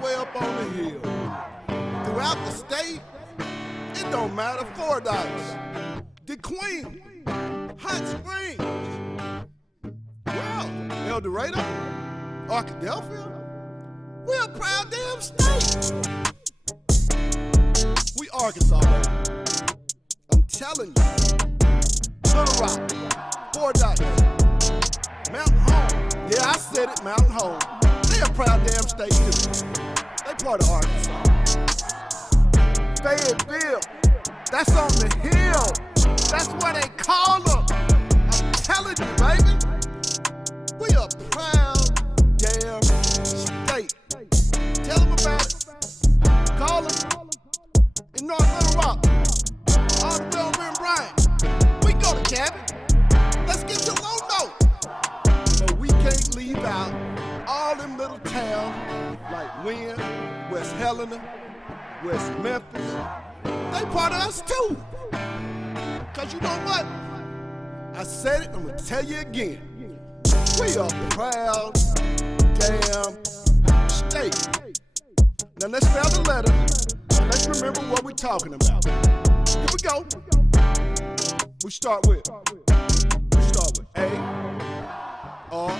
way up on the hill. Throughout the state, it don't matter. Fordyce, the Queen, Hot Springs, well, El Dorado, Arkadelphia, we're a proud damn state. We Arkansas, baby. I'm telling you. Little Rock, Fordyce, Mountain Home. Yeah, I said it, Mountain Home. They're a proud damn state too. They part of Arkansas. Fayetteville, that's on the hill. That's what they call them. I'm telling you, baby. We a proud damn state. Tell them about it. Call them. In North Little Rock, all the way over in Bryan. We go to Cabot. Let's get to Low Note. But we can't leave out all them little towns like Wynn, West Helena, West Memphis. They part of us too. Cause you know what? I said it, I'm gonna tell you again. We are proud damn state. Now let's spell the letters. Let's remember what we're talking about. Here we go. We start with A, R,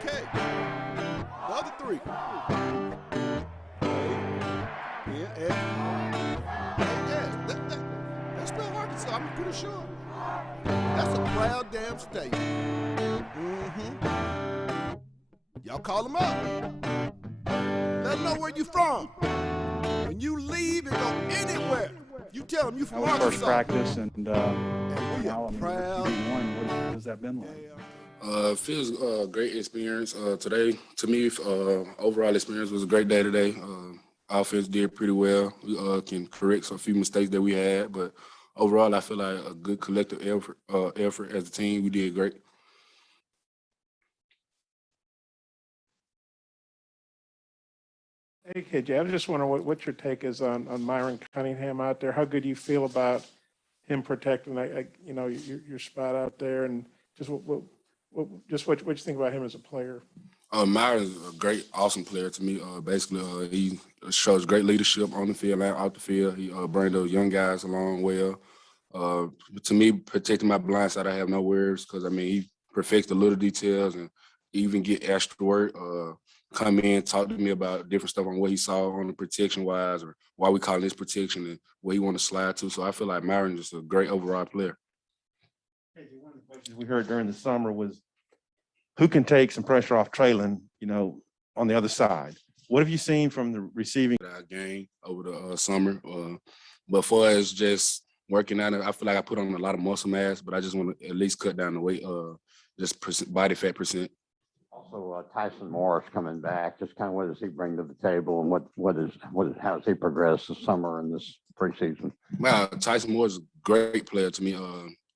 K. The other three. That's spell Arkansas, I'm pretty sure. That's a proud damn state. Y'all call them up. Let them know where you from. When you leave and go anywhere, you tell them you from Arkansas. First practice, and we are proud. What has that been like? Feels a great experience today. To me, overall experience was a great day today. Offense did pretty well. We can correct some few mistakes that we had, but overall, I feel like a good collective effort as a team. We did great. Hey, KJ, I was just wondering what your take is on Myron Cunningham out there. How good do you feel about him protecting, your spot out there, and just what you think about him as a player? Myron's a great, awesome player to me. Basically, he shows great leadership on the field and out the field. He brings those young guys along well. To me, protecting my blind side, I have no worries because, he perfects the little details and even get extra work. Come in, talk to me about different stuff on what he saw on the protection-wise or why we call this protection and where he want to slide to. So I feel like Myron is a great overall player. One of the questions we heard during the summer was who can take some pressure off Traylon, on the other side. What have you seen from the receiving game over the summer? But far as just working out, I feel like I put on a lot of muscle mass, but I just want to at least cut down the weight, body fat percent. Also, Tyson Morris coming back. Just kind of what does he bring to the table, and how does he progress this summer and this preseason? Wow, Tyson Morris is a great player to me.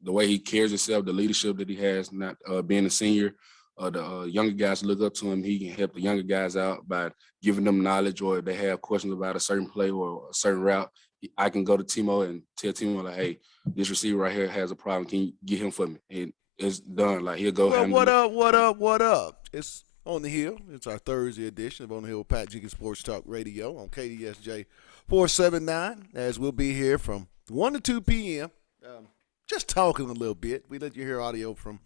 The way he carries himself, the leadership that he has, not being a senior. The younger guys look up to him. He can help the younger guys out by giving them knowledge, or if they have questions about a certain play or a certain route, I can go to Timo and tell Timo, like, hey, this receiver right here has a problem. Can you get him for me? And it's done. Like, he'll go. Well, what up? It's On the Hill. It's our Thursday edition of On the Hill with Pat Jenkins Sports Talk Radio on KDSJ 479, as we'll be here from 1 to 2 p.m. Just talking a little bit. We let you hear audio from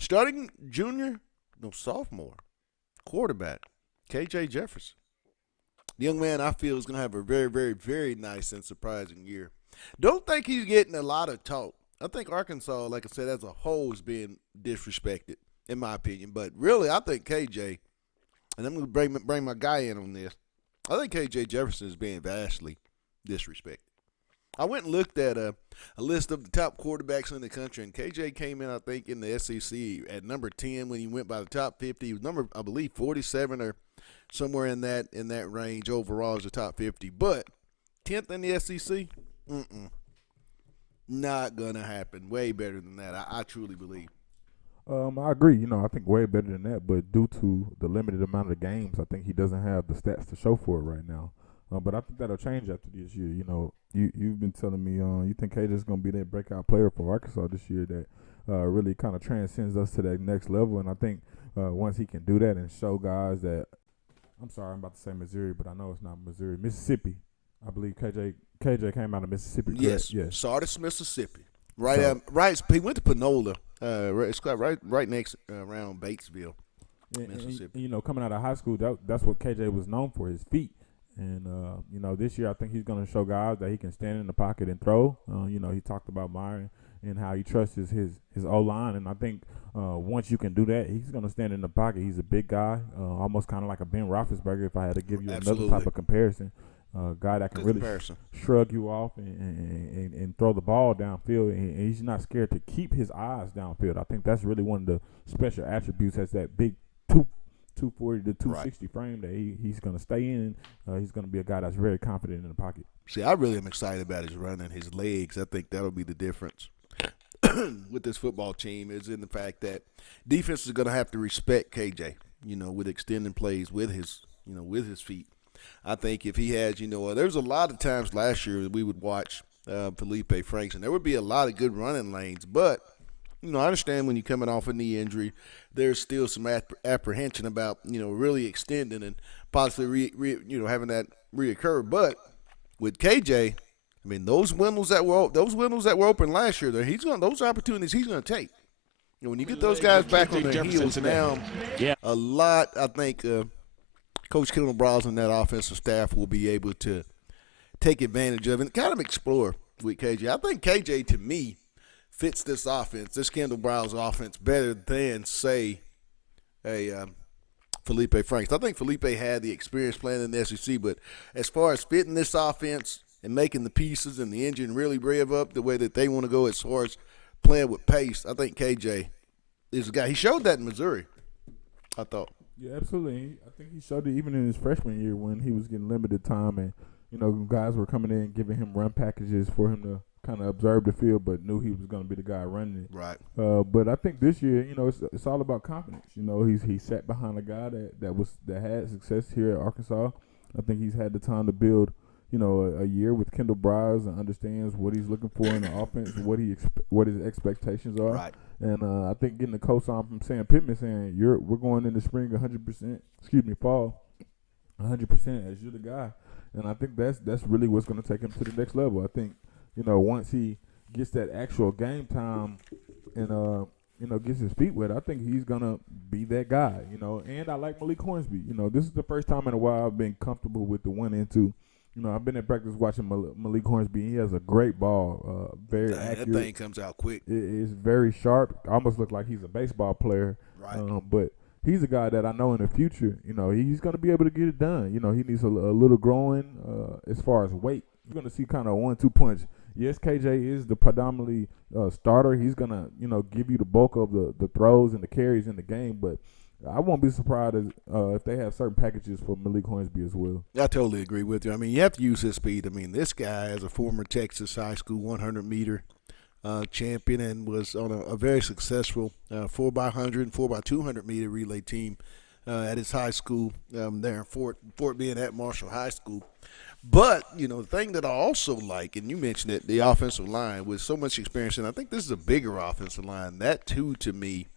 starting sophomore quarterback, KJ Jefferson. The young man, I feel, is going to have a very, very, very nice and surprising year. Don't think he's getting a lot of talk. I think Arkansas, like I said, as a whole is being disrespected, in my opinion. But really, I think KJ, and I'm going to bring my guy in on this, I think KJ Jefferson is being vastly disrespected. I went and looked at a list of the top quarterbacks in the country, and KJ came in, I think, in the SEC at number 10 when he went by the top 50. He was number, I believe, 47 or somewhere in that range overall as the top 50. But 10th in the SEC, not going to happen. Way better than that, I truly believe. I agree. I think way better than that. But due to the limited amount of games, I think he doesn't have the stats to show for it right now. But I think that'll change after this year. You've been telling me you think KJ is going to be that breakout player for Arkansas this year that really kind of transcends us to that next level. And I think once he can do that and show guys that I'm sorry, I'm about to say Missouri, but I know it's not Missouri. Mississippi. I believe KJ came out of Mississippi. Correct? Yes. Sardis, Mississippi. Right. He went to Panola. It's right next around Batesville, Mississippi. And, coming out of high school, that's what KJ was known for, his feet. And this year I think he's going to show guys that he can stand in the pocket and throw. He talked about Myron and how he trusts his O-line, and I think once you can do that, he's going to stand in the pocket. He's a big guy, almost kind of like a Ben Roethlisberger if I had to give you another type of comparison. Guy that can really shrug you off and throw the ball downfield, and he's not scared to keep his eyes downfield. I think that's really one of the special attributes, has that big 240 to 260 frame that he's going to stay in. He's going to be a guy that's very confident in the pocket. See, I really am excited about his run and his legs. I think that'll be the difference with this football team, is in the fact that defense is going to have to respect KJ, with extending plays with his feet. I think if he has, there was a lot of times last year that we would watch Felipe Franks, and there would be a lot of good running lanes. But, I understand when you're coming off a knee injury, there's still some apprehension about, really extending and possibly, having that reoccur. But with KJ, I mean, those windows that were open last year, those opportunities he's going to take. When you get those guys back on their heels now, a lot, I think, Coach Kendall Browse and that offensive staff will be able to take advantage of and kind of explore with KJ. I think KJ, to me, fits this offense, this Kendall Browse offense, better than, say, Felipe Franks. I think Felipe had the experience playing in the SEC, but as far as fitting this offense and making the pieces and the engine really rev up the way that they want to go as far as playing with pace, I think KJ is a guy. He showed that in Missouri, I thought. Yeah, absolutely. I think he showed it even in his freshman year when he was getting limited time, and guys were coming in giving him run packages for him to kind of observe the field, but knew he was going to be the guy running it. Right. But I think this year, it's all about confidence. He sat behind a guy that had success here at Arkansas. I think he's had the time to build, a year with Kendall Browse and understands what he's looking for in the offense, what his expectations are. Right. And I think getting the cosign from Sam Pittman saying we're going into spring 100%, fall 100% as you're the guy. And I think that's really what's going to take him to the next level. I think, once he gets that actual game time and gets his feet wet, I think he's going to be that guy, And I like Malik Hornsby. This is the first time in a while I've been comfortable with the 1 and 2. I've been at practice watching Malik Hornsby. He has a great ball, very accurate. That thing comes out quick. It's very sharp. Almost look like he's a baseball player. Right. But he's a guy that I know in the future, he's going to be able to get it done. He needs a little growing as far as weight. You're going to see kind of 1-2 punch. Yes, KJ is the predominantly starter. He's going to, give you the bulk of the throws and the carries in the game, but I won't be surprised if they have certain packages for Malik Hornsby as well. I totally agree with you. I mean, you have to use his speed. I mean, this guy is a former Texas high school 100-meter champion and was on a very successful 4x100 and 4x200-meter relay team at his high school there in Fort being at Marshall High School. But, the thing that I also like, and you mentioned it, the offensive line with so much experience, and I think this is a bigger offensive line. That, too, to me,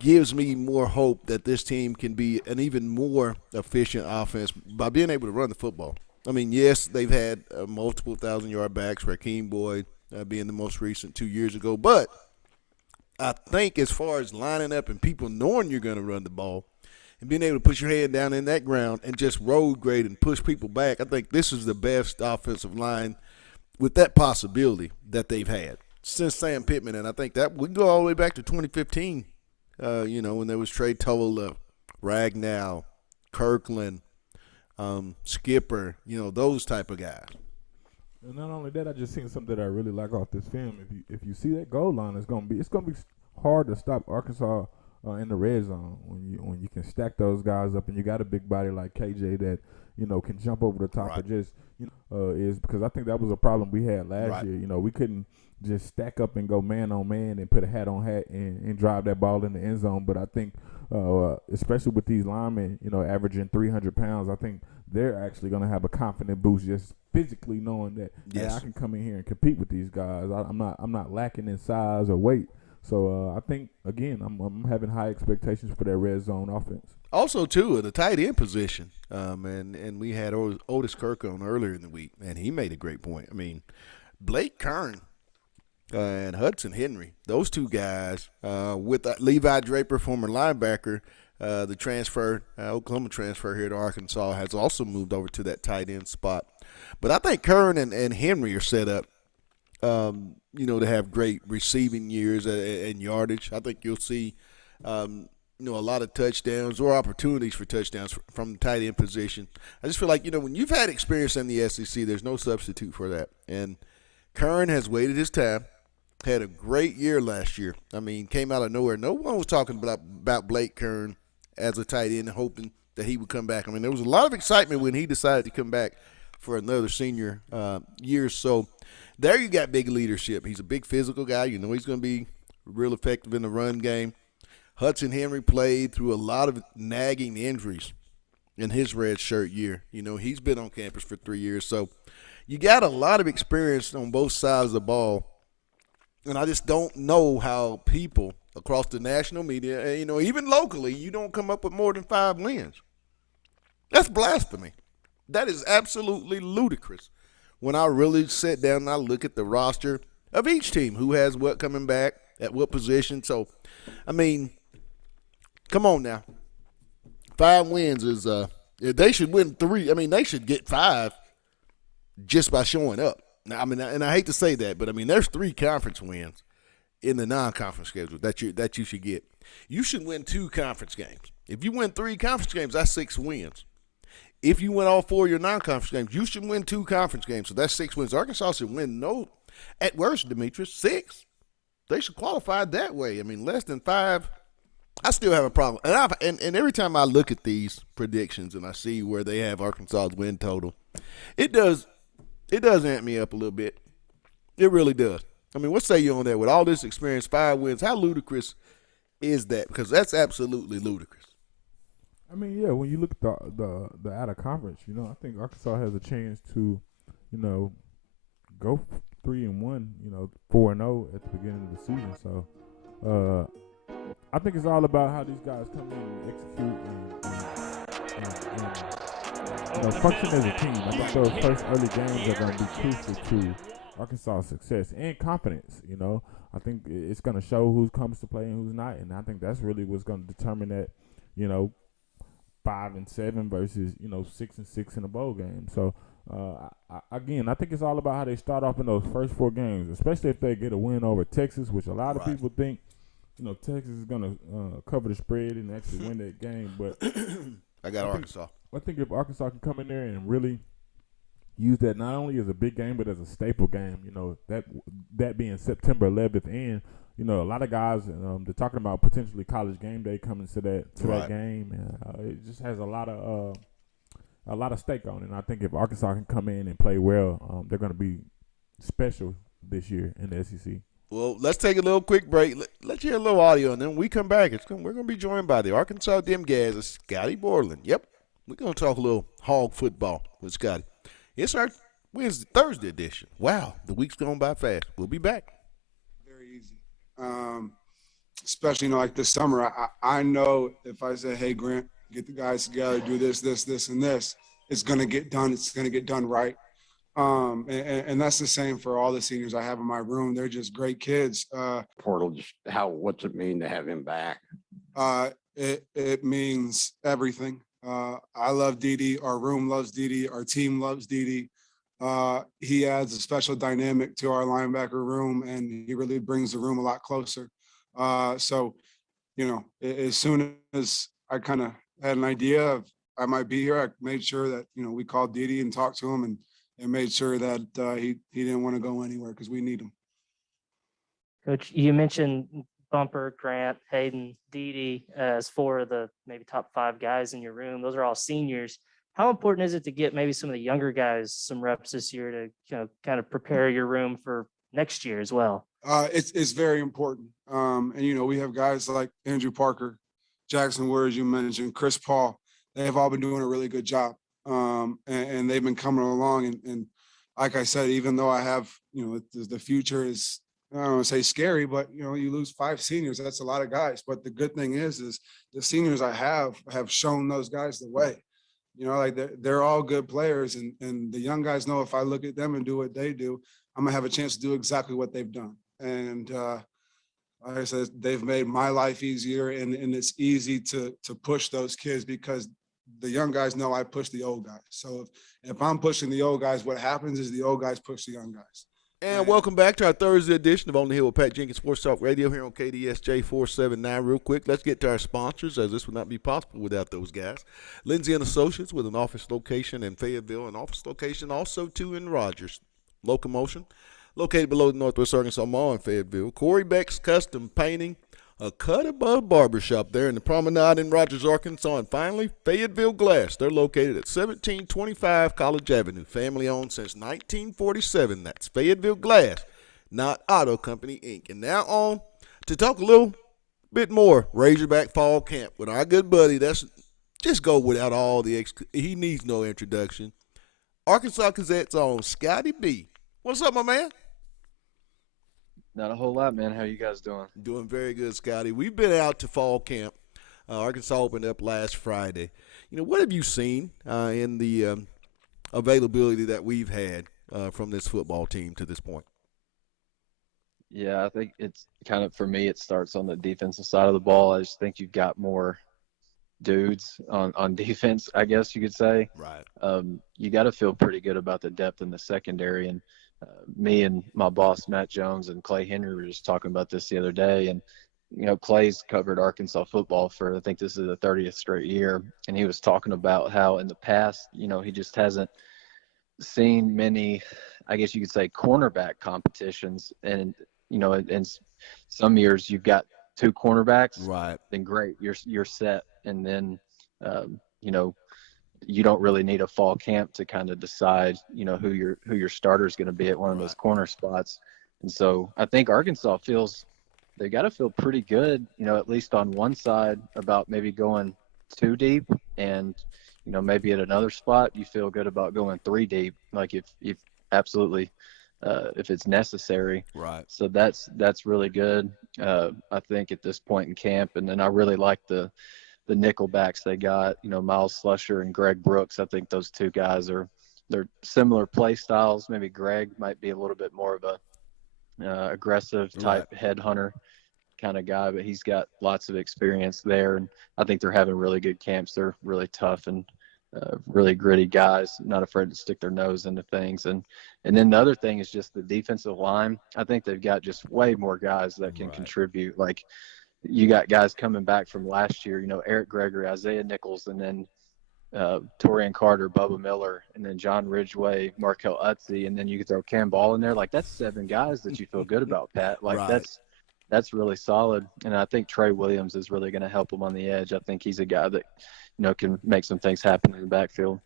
gives me more hope that this team can be an even more efficient offense by being able to run the football. I mean, yes, they've had multiple 1,000-yard backs, Rakeem Boyd being the most recent 2 years ago. But I think as far as lining up and people knowing you're going to run the ball and being able to put your head down in that ground and just road grade and push people back, I think this is the best offensive line with that possibility that they've had since Sam Pittman. And I think that we can go all the way back to 2015. When there was Trey Tola, Ragnow, Kirkland, Skipper, those type of guys. And not only that, I just seen something that I really like off this film. If you see that goal line, it's gonna be hard to stop Arkansas in the red zone when you can stack those guys up, and you got a big body like KJ that can jump over the top. Right. Or just is because I think that was a problem we had last Right. year. We couldn't just stack up and go man on man and put a hat on hat and drive that ball in the end zone. But I think, especially with these linemen, averaging 300 pounds, I think they're actually going to have a confident boost just physically knowing that Yes. hey, I can come in here and compete with these guys. I'm not lacking in size or weight. So I think again, I'm having high expectations for that red zone offense. Also, too, at the tight end position, and we had Otis Kirk on earlier in the week, and he made a great point. I mean, Blake Kern and Hudson Henry, those two guys, with Levi Draper, former linebacker, the transfer, Oklahoma transfer here to Arkansas, has also moved over to that tight end spot. But I think Kern and Henry are set up, to have great receiving years and yardage. I think you'll see, a lot of touchdowns or opportunities for touchdowns from the tight end position. I just feel like, when you've had experience in the SEC, there's no substitute for that. And Kern has waited his time, had a great year last year. I mean, came out of nowhere. No one was talking about Blake Kern as a tight end, hoping that he would come back. I mean, there was a lot of excitement when he decided to come back for another senior year. So there you got big leadership. He's a big physical guy. He's going to be real effective in the run game. Hudson Henry played through a lot of nagging injuries in his red shirt year. He's been on campus for 3 years. So you got a lot of experience on both sides of the ball. And I just don't know how people across the national media, even locally, you don't come up with more than 5 wins. That's blasphemy. That is absolutely ludicrous. When I really sit down and I look at the roster of each team, who has what coming back, at what position. So, I mean, come on now. 5 wins is they should win 3. I mean, they should get 5 just by showing up. Now, I mean, and I hate to say that, but I mean, there's 3 conference wins in the non-conference schedule that you should get. You should win 2 conference games. If you win 3 conference games, that's 6 wins. If you win all 4 of your non-conference games, you should win 2 conference games. So that's 6 wins. Arkansas should win at worst, Demetrius, 6. They should qualify that way. I mean, less than 5. I still have a problem. And every time I look at these predictions and I see where they have Arkansas's win total, it does amp me up a little bit. It really does. I mean, what say you on that? With all this experience, 5 wins, how ludicrous is that? Because that's absolutely ludicrous. I mean, yeah, when you look at the out of conference, I think Arkansas has a chance to, go 3-1, 4-0 at the beginning of the season. So, I think it's all about how these guys come in and execute and function as a team. I think those first early games are going to be crucial to Arkansas' success and confidence. I think it's going to show who comes to play and who's not, and I think that's really what's going to determine that, 5-7 versus 6-6 in a bowl game. So I think it's all about how they start off in those first 4 games, especially if they get a win over Texas, which a lot of people think Texas is going to cover the spread and actually win that game. But I got Arkansas. I think if Arkansas can come in there and really use that not only as a big game but as a staple game, that being September 11th, and a lot of guys they're talking about potentially college game day coming to that game. It just has a lot of stake on it. And I think if Arkansas can come in and play well, they're going to be special this year in the SEC. Well, let's take a little quick break. Let's hear a little audio, and then when we come back, we're going to be joined by the Arkansas Demgaz, Scotty Borland. Yep, we're going to talk a little hog football with Scotty. It's our Thursday edition. Wow, the week's gone by fast. We'll be back. Very easy. Especially, like this summer, I know if I say, hey, Grant, get the guys together, do this, and this, it's going to get done. It's going to get done right. And that's the same for all the seniors I have in my room. They're just great kids. Portal, what's it mean to have him back? It means everything. I love Dede. Our room loves Dede. Our team loves Dede. He adds a special dynamic to our linebacker room, and he really brings the room a lot closer. So, as soon as I kind of had an idea of I might be here, I made sure that, we called Dede and talked to him and made sure that he didn't want to go anywhere because we need him. Coach, you mentioned Bumper, Grant, Hayden, Dede as 4 of the maybe top 5 guys in your room. Those are all seniors. How important is it to get maybe some of the younger guys some reps this year to kind of prepare your room for next year as well? It's very important. And we have guys like Andrew Parker, Jackson Word, as you mentioned, Chris Paul. They have all been doing a really good job. And they've been coming along. And like I said, even though I have, the future is I don't want to say scary, but you lose 5 seniors. That's a lot of guys. But the good thing is the seniors I have shown those guys the way. Like they're all good players, and the young guys know if I look at them and do what they do, I'm gonna have a chance to do exactly what they've done. And like I said, they've made my life easier, and it's easy to push those kids because the young guys know I push the old guys. So if I'm pushing the old guys, what happens is the old guys push the young guys. And welcome back to our Thursday edition of On the Hill with Pat Jenkins Sports Talk Radio here on KDSJ 479. Real quick, let's get to our sponsors, as this would not be possible without those guys. Lindsay and Associates with an office location in Fayetteville, an office location also too in Rogers. Locomotion, located below the Northwest Arkansas Mall in Fayetteville. Corey Beck's Custom Painting, a cut above barbershop there in the Promenade in Rogers, Arkansas. And finally, Fayetteville Glass. They're located at 1725 College Avenue. Family owned since 1947. That's Fayetteville Glass, not Auto Company, Inc. And now on to talk a little bit more Razorback Fall Camp with our good buddy. That's just go without all the he needs no introduction. Arkansas Gazette's own Scotty B. What's up, my man? Not a whole lot, man. How you guys doing? Doing very good, Scotty. We've been out to fall camp. Arkansas opened up last Friday. What have you seen in the availability that we've had from this football team to this point? Yeah, I think it's kind of, for me, it starts on the defensive side of the ball. I just think you've got more dudes on defense, I guess you could say. Right. You got to feel pretty good about the depth in the secondary. And me and my boss, Matt Jones, and Clay Henry were just talking about this the other day. And, Clay's covered Arkansas football for, I think this is the 30th straight year. And he was talking about how in the past, he just hasn't seen many, I guess you could say, cornerback competitions. And, in some years you've got 2 cornerbacks. Right. Then great, you're set. And then, you don't really need a fall camp to kind of decide, who your starter is going to be at one of those corner spots. And so I think Arkansas they got to feel pretty good, at least on one side about maybe going 2 deep, and, maybe at another spot you feel good about going 3 deep, like if absolutely if it's necessary. Right. So that's really good, I think, at this point in camp. And then I really like the Nickelbacks they got, Miles Slusher and Greg Brooks. I think those 2 guys they're similar play styles. Maybe Greg might be a little bit more of a aggressive type headhunter kind of guy, but he's got lots of experience there. And I think they're having really good camps. They're really tough and really gritty guys, not afraid to stick their nose into things. And then the other thing is just the defensive line. I think they've got just way more guys that can contribute. Like, you got guys coming back from last year, Eric Gregory, Isaiah Nichols, and then Torian Carter, Bubba Miller, and then John Ridgeway, Markel Utzi, and then you could throw Cam Ball in there. Like, that's 7 guys that you feel good about, Pat. Like, that's really solid. And I think Trey Williams is really going to help him on the edge. I think he's a guy that, can make some things happen in the backfield.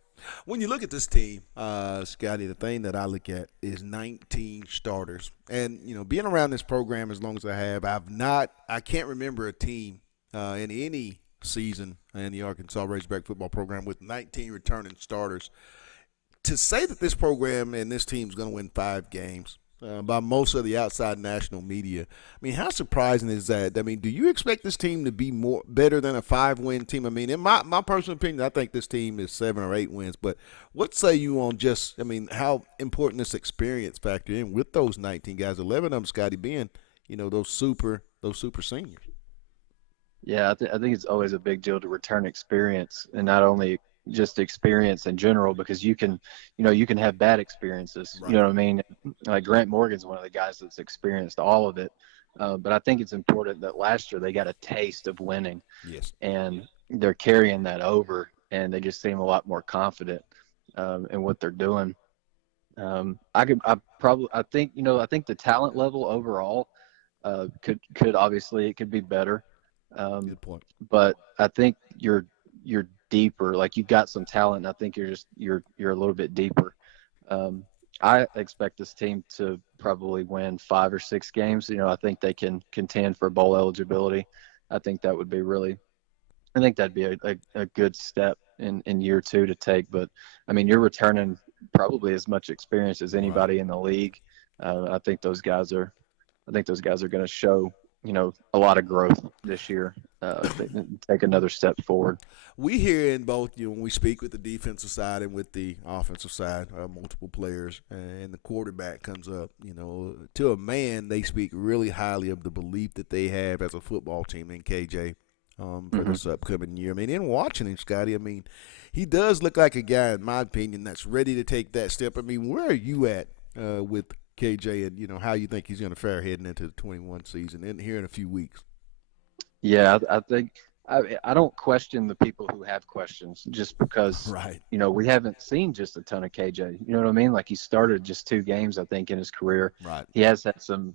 When you look at this team, Scotty, the thing that I look at is 19 starters. And, being around this program as long as I have, I can't remember a team in any season in the Arkansas Razorback football program with 19 returning starters. To say that this program and this team is going to win 5 games by most of the outside national media, I mean, how surprising is that? I mean, do you expect this team to be better than a 5-win team? I mean, in my personal opinion, I think this team is 7 or 8 wins. But what say you on how important this experience factor in with those 19 guys, 11 of them, Scotty, being, those super seniors? Yeah, I think it's always a big deal to return experience, and not only just experience in general, because you can have bad experiences. Right. You know what I mean? Like Grant Morgan's one of the guys that's experienced all of it. But I think it's important that last year they got a taste of winning. Yes. And they're carrying that over, and they just seem a lot more confident in what they're doing. I think the talent level overall could obviously, it could be better. Good point. But I think you're deeper. Like, you've got some talent, and I think you're a little bit deeper. I expect this team to probably win 5 or 6 games. I think they can contend for bowl eligibility. I think that'd be a good step in year 2 to take. But I mean, you're returning probably as much experience as anybody in the league. I think those guys are I think those guys are going to show, a lot of growth this year. They take another step forward. We hear in both, when we speak with the defensive side and with the offensive side, multiple players, and the quarterback comes up, to a man, they speak really highly of the belief that they have as a football team in KJ for this upcoming year. I mean, in watching him, Scotty, he does look like a guy, in my opinion, that's ready to take that step. I mean, where are you at with KJ and, how you think he's going to fare heading into the 21 season and here in a few weeks? Yeah, I think I don't question the people who have questions just because, right. We haven't seen just a ton of KJ. You know what I mean? Like he started just 2 games, I think, in his career. Right. He has had some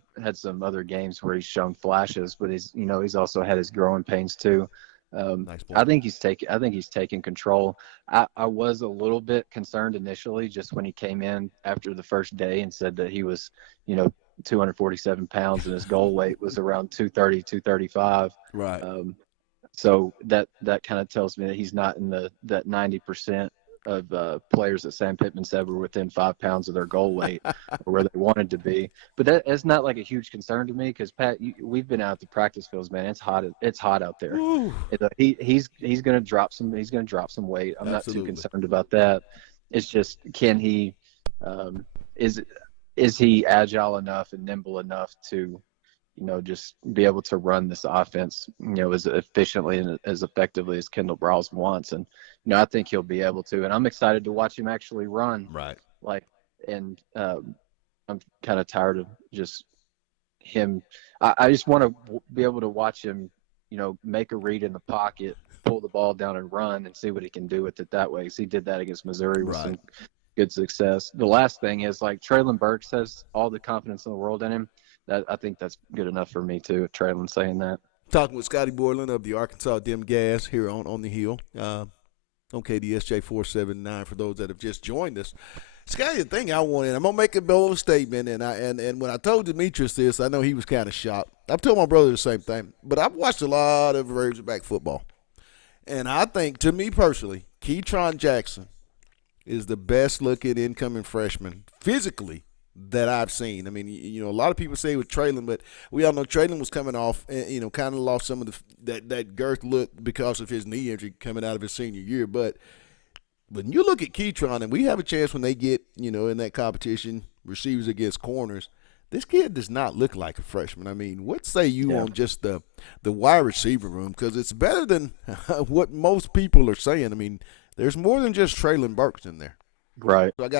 other games where he's shown flashes, but he's also had his growing pains too. Nice I think he's taking control. I was a little bit concerned initially just when he came in after the first day and said that he was, 247 pounds and his goal weight was around 230, 235. Right. So that kind of tells me that he's not in that 90% of players that Sam Pittman said were within 5 pounds of their goal weight or where they wanted to be. But that's not like a huge concern to me because Pat, we've been out at the practice fields, man. It's hot out there. He's going to drop some weight. I'm not too concerned about that. It's just, can he is he agile enough and nimble enough to just be able to run this offense, as efficiently and as effectively as Kendall Browse wants. And, I think he'll be able to. And I'm excited to watch him actually run. Right. I'm kind of tired of just him. I just want to be able to watch him, make a read in the pocket, pull the ball down and run and see what he can do with it that way. Because he did that against Missouri with some good success. The last thing is Traylon Burks has all the confidence in the world in him. I think that's good enough for me too, Traylon saying that. Talking with Scotty Borland of the Arkansas Dim Gas here on the Hill. On KDSJ 479 for those that have just joined us. Scotty, the thing I wanted, I'm gonna make a bold statement, and when I told Demetrius this, I know he was kind of shocked. I've told my brother the same thing, but I've watched a lot of Razorback football, and I think, to me personally, Keytron Jackson is the best looking incoming freshman physically that I've seen. I mean, a lot of people say with Traylon, but we all know Traylon was coming off, kind of lost some of that girth look because of his knee injury coming out of his senior year. But when you look at Keytron, and we have a chance when they get, in that competition, receivers against corners, this kid does not look like a freshman. I mean, what say you on just the wide receiver room? Because it's better than what most people are saying. I mean, there's more than just Traylon Burks in there. Right. So I got